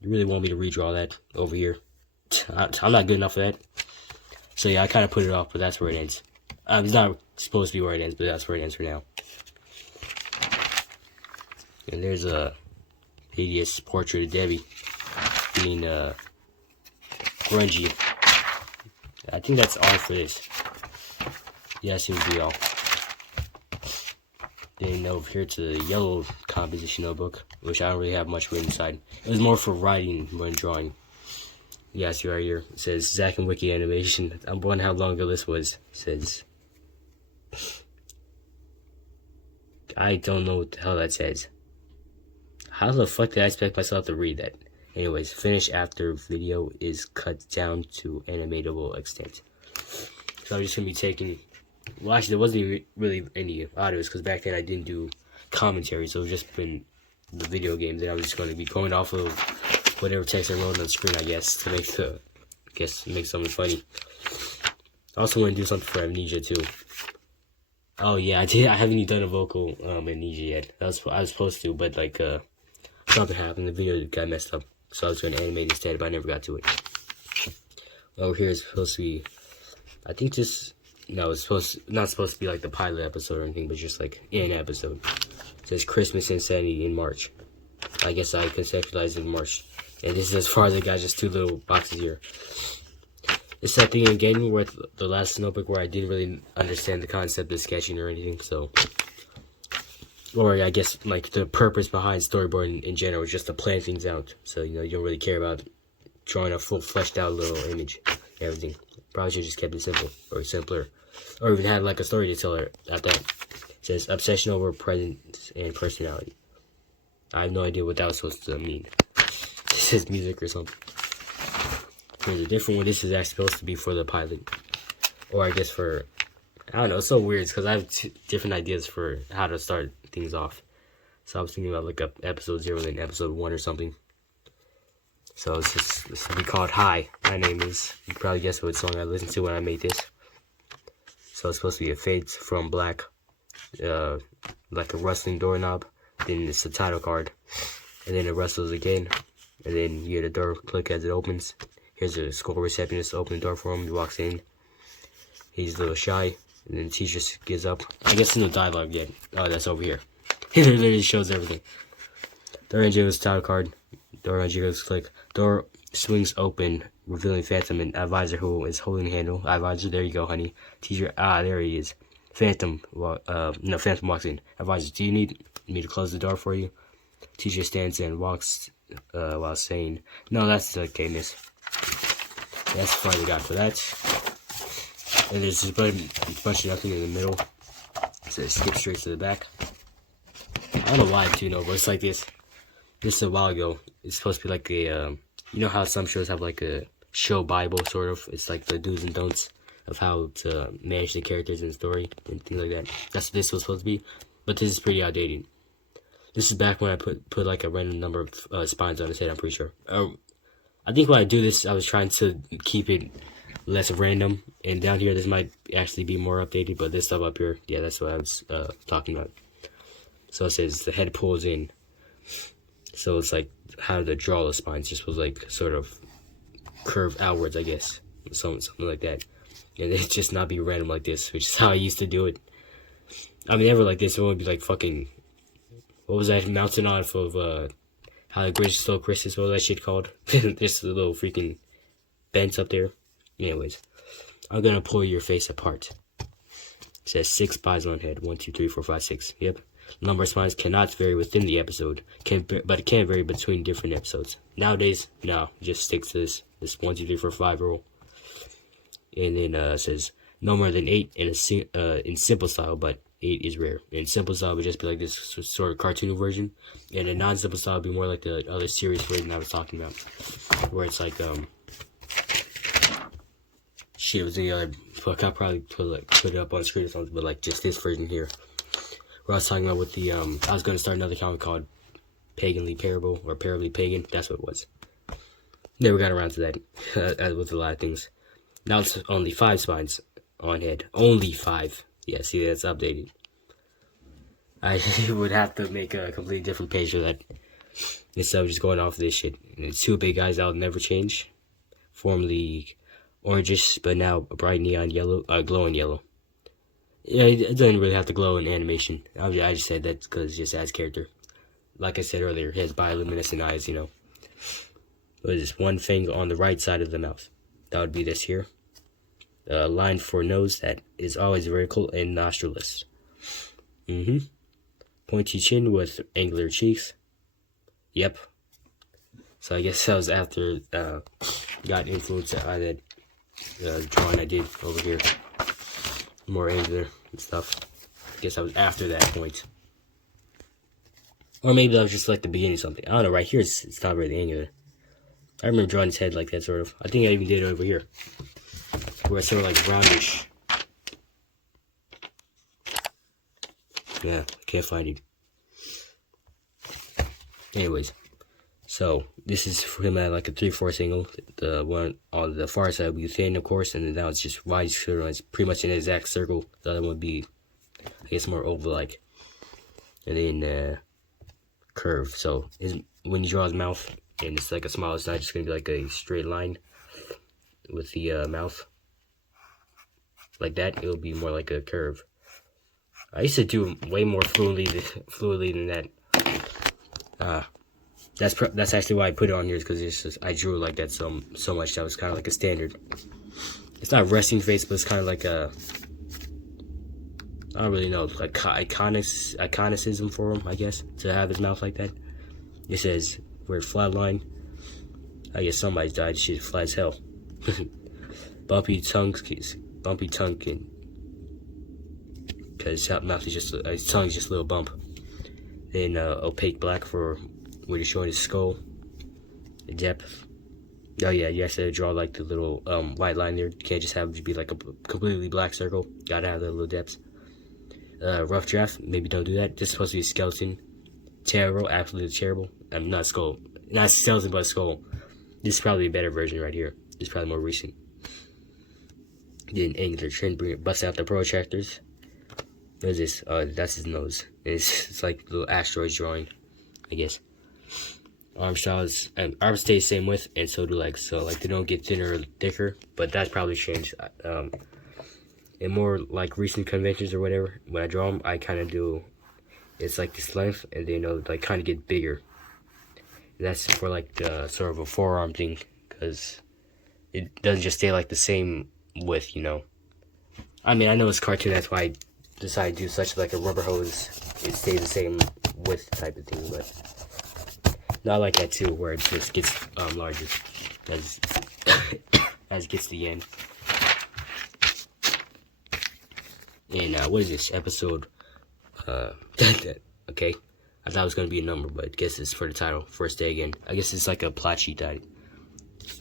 you really want me to redraw that over here? I'm not good enough for that. So yeah, I kind of put it off, but that's where it ends. It's not supposed to be where it ends, but that's where it ends for now. And there's a hideous portrait of Debbie being grungy. I think that's all for this. Yeah, seems to be all. Then over here to the yellow composition notebook, which I don't really have much written inside. It was more for writing when drawing. Yeah, see right here. It says Zach and Wiki Animation. I'm wondering how long ago this was. It says, I don't know what the hell that says. How the fuck did I expect myself to read that? Anyways, finish after video is cut down to animatable extent. So I'm just gonna be taking. Well, actually, there wasn't even really any audios because back then I didn't do commentary, so it was just been the video games, and I was just going to be going off of whatever text I wrote on the screen, I guess, to make something funny. I also want to do something for Amnesia too. Oh yeah, I haven't even done a vocal Amnesia yet. I was supposed to, but like something happened. The video got messed up, so I was going to animate instead, but I never got to it. Over here is supposed to be, I think just. No, it's not supposed to be like the pilot episode or anything, but just like an episode. It says Christmas Insanity in March. I guess I conceptualized it in March. And this is as far as I got, just 2 little boxes here. It's that thing again with the last notebook where I didn't really understand the concept of sketching or anything, so. Or I guess like the purpose behind storyboarding in general is just to plan things out. So, you know, you don't really care about drawing a full fleshed out little image and everything. Probably should just kept it simple or simpler. Or even had like a story to tell her at that. It says obsession over presence and personality. I have no idea what that was supposed to mean. This is music or something. There's a different one. This is actually supposed to be for the pilot. Or I guess for, I don't know, it's so weird because I have different ideas for how to start things off. So I was thinking about like episode 0 and episode 1 or something. So this will be called Hi. My name is, you can probably guess what song I listened to when I made this. So it's supposed to be a fades from black, like a rustling doorknob. Then it's the title card, and then it rustles again, and then you hear the door click as it opens. Here's a school receptionist opening the door for him. He walks in. He's a little shy, and then the teacher gets up. I guess there's no dialogue yet. Oh, that's over here. It literally shows everything. Door engine was title card. Door engine goes click. Door swings open, revealing Phantom and Advisor, who is holding the handle. Advisor, there you go, honey. Teacher, there he is. Phantom, Phantom walks in. Advisor, do you need me to close the door for you? Teacher stands and walks while saying, no, that's okay, miss. That's the part we got for that. And there's just a bunch of nothing in the middle. So it skips straight to the back. I don't know why I do know, but it's like this. This a while ago. It's supposed to be like a, you know how some shows have like a show Bible, sort of? It's like the do's and don'ts of how to manage the characters in the story and things like that. That's what this was supposed to be. But this is pretty outdated. This is back when I put like a random number of spines on his head, I'm pretty sure. I think when I do this, I was trying to keep it less random. And down here, this might actually be more updated. But this stuff up here, yeah, that's what I was talking about. So it says the head pulls in. So it's like how to draw the spines. Just was like sort of curve outwards, I guess. Something like that. And it just not be random like this, which is how I used to do it. I mean, never like this. It would be like fucking, what was that mountain off of How the Grinch Stole Christmas? What was that shit called? Just a little freaking bent up there. Anyways, I'm gonna pull your face apart. It says 6 spies on head. 1, 2, 3, 4, 5, 6. Yep. Number of spines cannot vary within the episode, but it can vary between different episodes. Nowadays, no, just stick to this 1, 2, 3, 4, 5 rule. And then it says no more than 8 in simple style, but 8 is rare. In simple style would just be like this sort of cartoon version, and in non-simple style would be more like the other series version I was talking about, where it's like shit, it was the other. Fuck, I'll probably put it up on screen or something, but like just this version here. Where I was talking about with the, I was going to start another comic called Paganly Parable, or Parably Pagan. That's what it was. Never got around to that, with a lot of things. Now it's only 5 spines on head. Only 5. Yeah, see, that's updated. I would have to make a completely different page for that. Instead of just going off of this shit. And it's 2 big guys that will never change. Formerly orangish, but now bright neon yellow, glowing yellow. Yeah, it doesn't really have to glow in animation. I just said that because it just adds character. Like I said earlier, he has bioluminescent eyes, you know. There's just one thing on the right side of the mouth. That would be this here. a line for nose that is always vertical and nostrilless. Pointy chin with angular cheeks. Yep. So I guess that was after got influenced by that drawing I did over here. More angular and stuff. I guess I was after that point. Or maybe that was just like the beginning of something. I don't know, right here it's not really angular. I remember drawing his head like that, sort of. I think I even did it over here. Where it's sort of like brownish. Yeah, I can't find it. Anyways, so this is for him at like a 3/4 angle. The one on the far side would be thin, of course, and then now it's just wide. It's pretty much an exact circle. The other one would be, I guess, more oval-like, and then curve. So when you draw his mouth, and it's like a smile, it's not just gonna be like a straight line with the mouth like that. It'll be more like a curve. I used to do way more fluidly than that. That's actually why I put it on here, because it's just I drew it like that so much that was kind of like a standard. It's not resting face, but it's kind of like a, I don't really know, like iconicism for him, I guess, to have his mouth like that. It says weird flat line. I guess somebody died. Shit, flat as hell. bumpy tongue, can, because his mouth is just, his tongue is just a little bump. Then opaque black for where you're showing his skull, the depth. Oh yeah, you have to draw like the little white line there. You can't just have it be like a completely black circle. Gotta have the little depths. Rough draft, maybe don't do that. This is supposed to be a skeleton. Terrible, absolutely terrible. Not skull, not skeleton, but skull. This is probably a better version right here. This is probably more recent. Then angular chin, bust out the protractors. What is this? That's his nose. It's like little asteroids drawing, I guess. Arm styles, arms stay the same width, and so do legs. So like they don't get thinner or thicker, but that's probably changed. In more like recent conventions or whatever, when I draw them, I kind of do. It's like this length, and they like kind of get bigger. And that's for like the sort of a forearm thing, because it doesn't just stay like the same width, you know. I mean, I know it's cartoon, that's why I decided to do such like a rubber hose. It stays the same width type of thing, but not like that too, where it just gets larger as as it gets to the end. And what is this episode? Okay, I thought it was gonna be a number, but I guess it's for the title. First day again. I guess it's like a plot sheet title.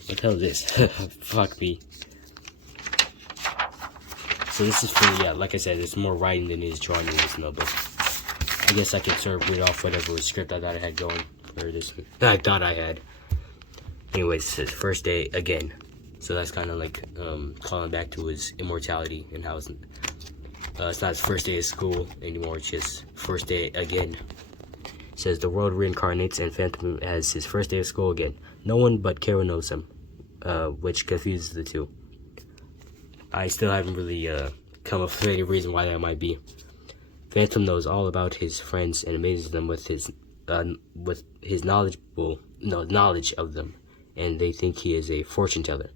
What the hell is this? Fuck me. So this is for, yeah, like I said, it's more writing than it is drawing in this notebook. I guess I could sort of read off whatever script I thought I had going for this. I thought I had. Anyways, it says first day again. So that's kind of like calling back to his immortality and how it's not his first day of school anymore. It's just first day again. It says the world reincarnates and Phantom has his first day of school again. No one but Carol knows him, which confuses the two. I still haven't really come up with any reason why that might be. Phantom knows all about his friends and amazes them with his knowledge of them, and they think he is a fortune teller.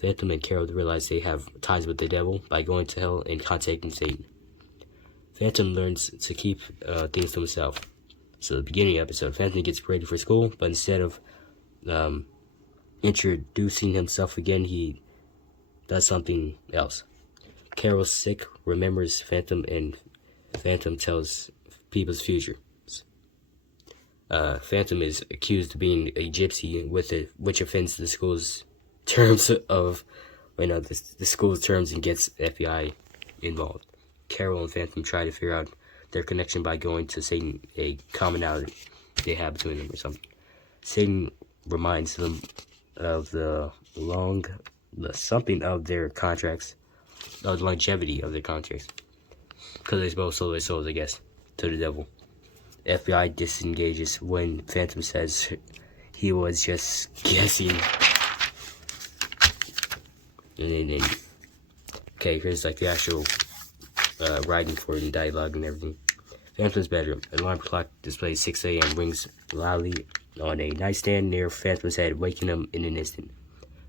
Phantom and Carol realize they have ties with the devil by going to hell and contacting Satan. Phantom learns to keep things to himself. So the beginning episode, Phantom gets ready for school, but instead of introducing himself again, he does something else. Carol's sick, remembers Phantom, and Phantom tells people's future. Phantom is accused of being a gypsy, which offends the school's terms of, the school's terms and gets the FBI involved. Carol and Phantom try to figure out their connection by going to Satan, a commonality they have between them or something. Satan reminds them of something of their contracts, of the longevity of their contracts, because they both sold their souls, I guess, to the devil. FBI disengages when Phantom says he was just guessing. And then okay, here's like the actual writing for it and dialogue and everything. Phantom's bedroom. Alarm clock displays 6 a.m. rings loudly on a nightstand near Phantom's head, waking him in an instant.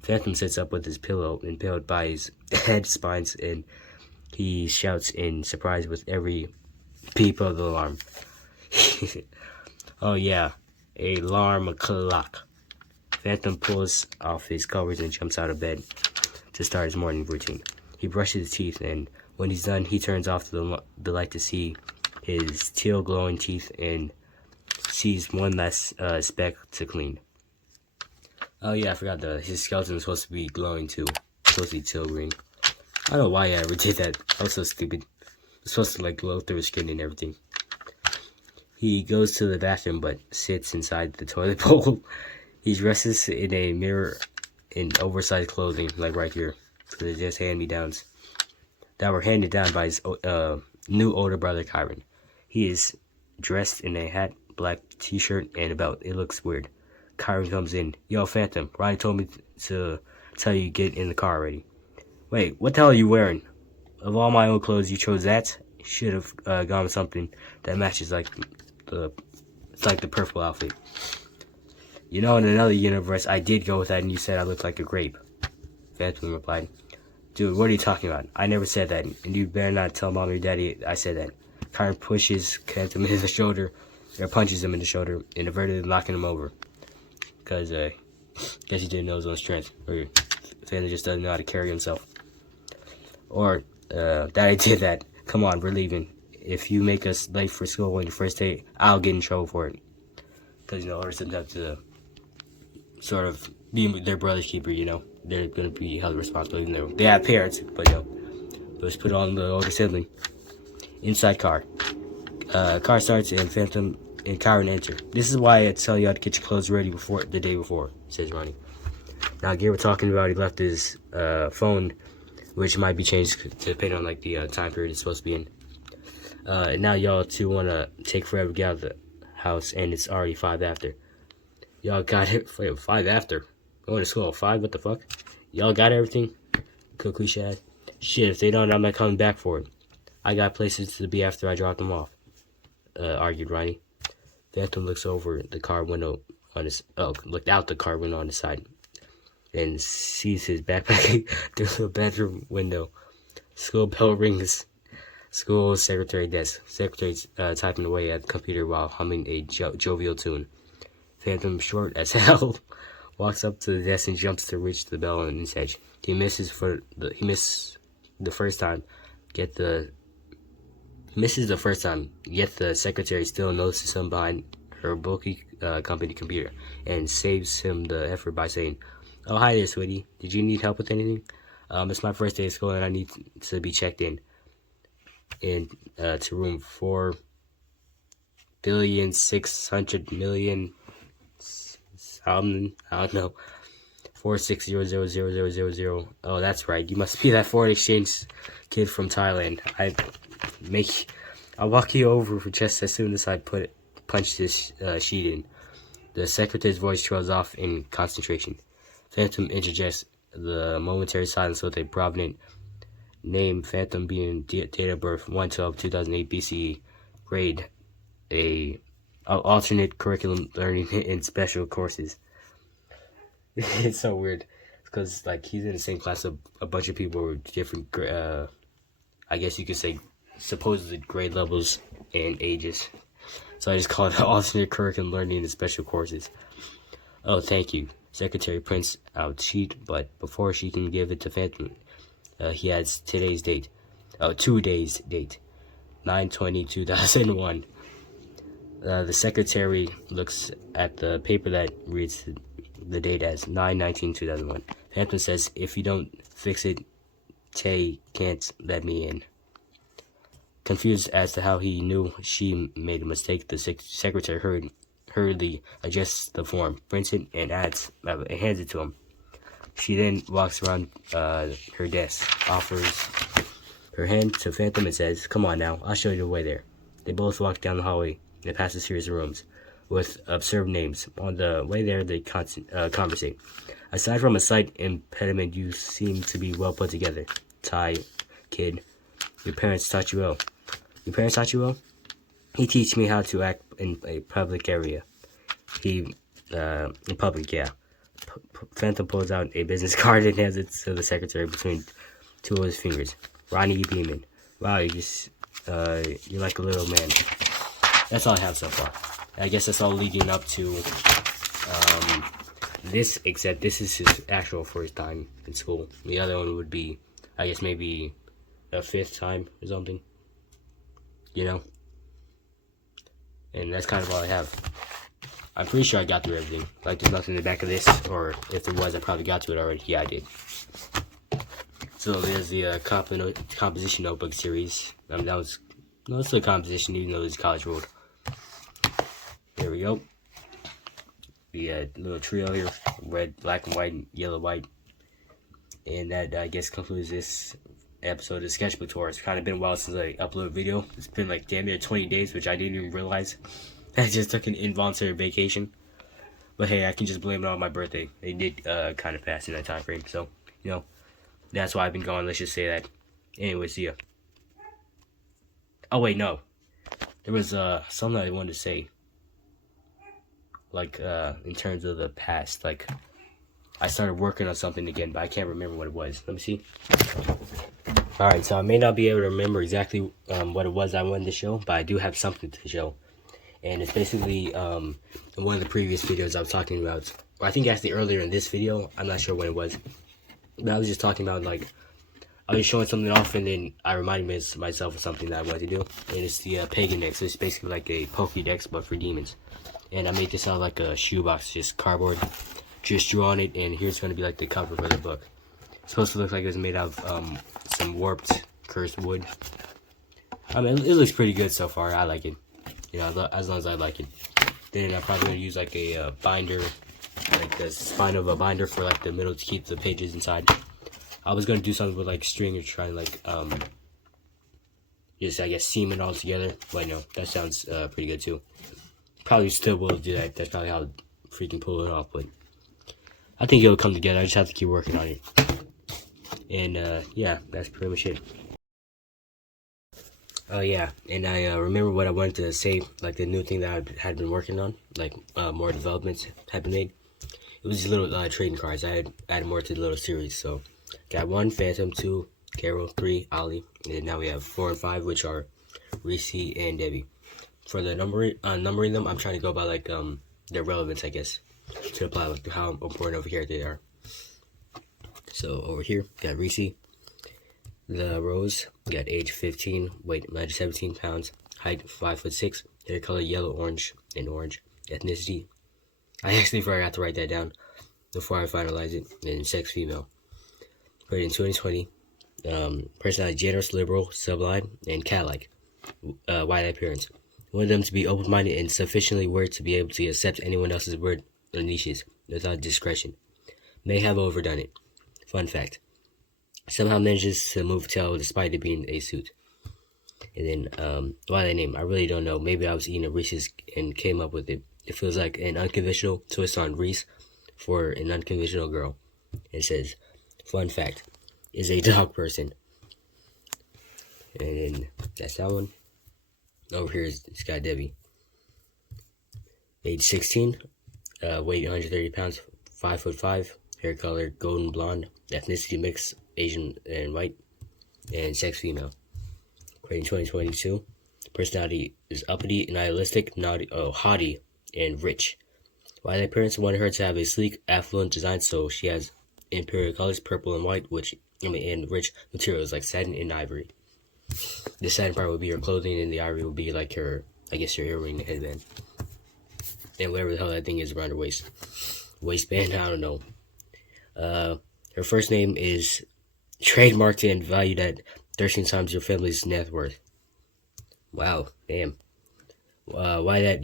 Phantom sits up with his pillow, impaled by his head spines, and he shouts in surprise with every beep of the alarm. Oh yeah, alarm clock. Phantom pulls off his covers and jumps out of bed to start his morning routine. He brushes his teeth, and when he's done, he turns off the light to see his teal glowing teeth and sees one less speck to clean. Oh yeah, I forgot his skeleton is supposed to be glowing too. Supposed to be teal green. I don't know why I ever did that. I was so stupid. It's supposed to like glow through his skin and everything. He goes to the bathroom but sits inside the toilet bowl. He dresses in a mirror in oversized clothing, like right here. So they're just hand-me-downs that were handed down by his new older brother, Kyron. He is dressed in a hat, black t-shirt, and a belt. It looks weird. Kyron comes in. Yo, Phantom, Ronnie told me to tell you get in the car already. Wait, what the hell are you wearing? Of all my old clothes, you chose that? Should have gone with something that matches it's like the purple outfit. You know, in another universe, I did go with that and you said I looked like a grape. Phantom replied, dude, what are you talking about? I never said that, and you better not tell mom or daddy I said that. Kyron pushes Phantom in the shoulder, or punches him in the shoulder, inadvertently knocking him over. Because, guess he didn't know his own strength, or Phantom just doesn't know how to carry himself. Or, Daddy did that. Come on, we're leaving. If you make us late for school on your first day, I'll get in trouble for it. Because, Orson have to sort of be their brother's keeper, They're going to be held responsible, even though they have parents, but, let's put on the older sibling. Inside car. Car starts and Phantom and Kyron enter. This is why I tell you how to get your clothes ready the day before, says Ronnie. Now, again, we're talking about he left his phone, which might be changed depending on, the time period it's supposed to be in. And now y'all two want to take forever to get out of the house, and it's already 5 after. Y'all got it. Wait, 5 after? Going to school at 5? What the fuck? Y'all got everything? Cookie Shad. Shit, if they don't, I'm not coming back for it. I got places to be after I drop them off, argued Ronnie. Phantom looks over the car window looked out the car window on the side and sees his backpack through the bedroom window. School bell rings. School secretary desk. Secretary's typing away at the computer while humming a jovial tune. Phantom, short as hell, walks up to the desk and jumps to reach the bell on his edge. He misses the first time. Misses the first time, yet the secretary still notices him behind her bulky company computer and saves him the effort by saying, oh, hi there, sweetie. Did you need help with anything? It's my first day of school and I need to be checked in to room 4,600,000,000 something, I don't know, 46000000. Oh, that's right. You must be that foreign exchange kid from Thailand. I'll walk you over for just as soon as I punch this sheet in. The secretary's voice trails off in concentration. Phantom interjects the momentary silence with a prominent name, Phantom being date of birth 1/12/2008 BCE, grade a alternate curriculum learning in special courses. It's so weird because he's in the same class of a bunch of people with different I guess you could say supposedly grade levels and ages. So I just call it alternate curriculum learning in special courses. Oh, thank you. Secretary prints out sheet, but before she can give it to Phantom, he adds today's date. 2 days date. 9/20/2001. The secretary looks at the paper that reads the date as 9/19/2001. Phantom says, if you don't fix it, Tay can't let me in. Confused as to how he knew she made a mistake, the secretary hurriedly adjusts the form, prints it, and hands it to him. She then walks around her desk, offers her hand to Phantom and says, come on now, I'll show you the way there. They both walk down the hallway and past a series of rooms with absurd names. On the way there, they conversate. Aside from a slight impediment, you seem to be well put together. Ty, kid, your parents taught you well. Your parents taught you well? He teach me how to act in a public area. In public, yeah. Phantom pulls out a business card and hands it to the secretary between two of his fingers. Ronnie Beeman. Wow, you're like a little man. That's all I have so far. I guess that's all leading up to this, except this is his actual first time in school. The other one would be, I guess, maybe a fifth time or something. You know? And that's kind of all I have. I'm pretty sure I got through everything. Like, there's nothing in the back of this, or if there was, I probably got to it already. Yeah, I did. So there's the composition notebook series. I mean, that was mostly composition, even though it's college road. There we go. The little trio here: red, black, and white, and yellow, white. And that, I guess, concludes this episode of Sketchbook Tour. It's kind of been a while since I uploaded a video. It's been like damn near 20 days, which I didn't even realize. I just took an involuntary vacation. But hey, I can just blame it on my birthday. It did kind of pass in that time frame. So, you know, that's why I've been gone. Let's just say that. Anyway, see ya. Oh, wait, no. There was something I wanted to say. Like, in terms of the past. Like, I started working on something again, but I can't remember what it was. Let me see. Alright, so I may not be able to remember exactly what it was I wanted to show, but I do have something to show. And it's basically in one of the previous videos I was talking about, or I think actually earlier in this video, I'm not sure when it was, but I was just talking about, like, I was showing something off and then I reminded myself of something that I wanted to do, and it's the Pagan Dex. So it's basically like a Pokédex, but for demons. And I made this out of like a shoebox, just cardboard, just drew on it, and here's going to be like the cover for the book. It's supposed to look like it was made out of some warped, cursed wood. I mean, it looks pretty good so far. I like it. You know, as long as I like it. Then I'm probably going to use like a binder, like the spine of a binder for like the middle to keep the pages inside. I was going to do something with like string or try and like, just I guess seam it all together. But no, that sounds pretty good too. Probably still will do that. That's probably how I'll freaking pull it off. But I think it'll come together. I just have to keep working on it. And yeah, that's pretty much it. Oh yeah, and I remember what I wanted to say, like the new thing that I had been working on, like more developments had been made. It was these little trading cards. I had added more to the little series. So got 1 Phantom, 2 Carol, 3 Ollie, and now we have 4 and 5, which are Reese and Debbie. For the numbering them, I'm trying to go by like their relevance, I guess, to apply like how important of a character they are. So over here, got Reese, the Rose, got age 15, weight 17 pounds, height 5'6", hair color yellow, orange, and orange. Ethnicity, I actually forgot to write that down before I finalize it. And sex female. Put in 2020. Personality generous, liberal, sublime, and cat-like. White appearance. Want them to be open-minded and sufficiently aware to be able to accept anyone else's word or niches without discretion. May have overdone it. Fun fact. Somehow manages to move tail despite it being a suit. And then, why that name? I really don't know. Maybe I was eating a Reese's and came up with it. It feels like an unconventional twist on Reese for an unconventional girl. It says, fun fact, is a dog person. And then, that's that one. Over here is Scott Debbie. Age 16, weight 130 pounds, 5'5", hair color golden blonde, ethnicity mix Asian and white, and sex female. Created in 2022. Personality is uppity, nihilistic, naughty, haughty, and rich. While their parents wanted her to have a sleek, affluent design, so she has imperial colors, purple and white, and rich materials like satin and ivory. The satin part would be her clothing, and the ivory would be like her, I guess, her earring and headband. And whatever the hell that thing is around her waist. Waistband, I don't know. Her first name is trademarked and valued at 13 times your family's net worth. Wow, damn. Why that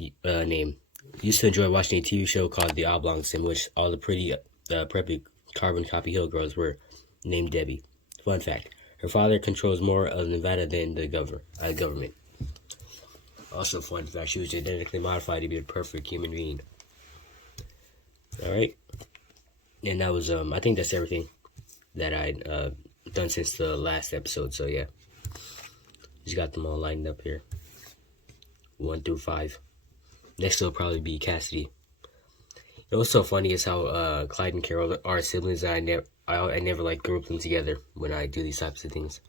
name? Used to enjoy watching a TV show called The Oblongs, in which all the pretty, preppy carbon copy hill girls were named Debbie. Fun fact. Her father controls more of Nevada than the government. Also, fun fact, she was genetically modified to be a perfect human being. Alright. And that was, I think that's everything that I'd done since the last episode, so yeah. Just got them all lined up here. 1 through 5. Next will probably be Cassidy. what's so funny is how Clyde and Carol are siblings, and I never like group them together when I do these types of things.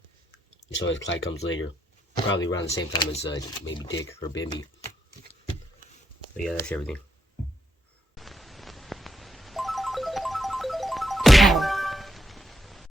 It's always Clyde comes later, probably around the same time as maybe Dick or Bimby. But yeah, that's everything.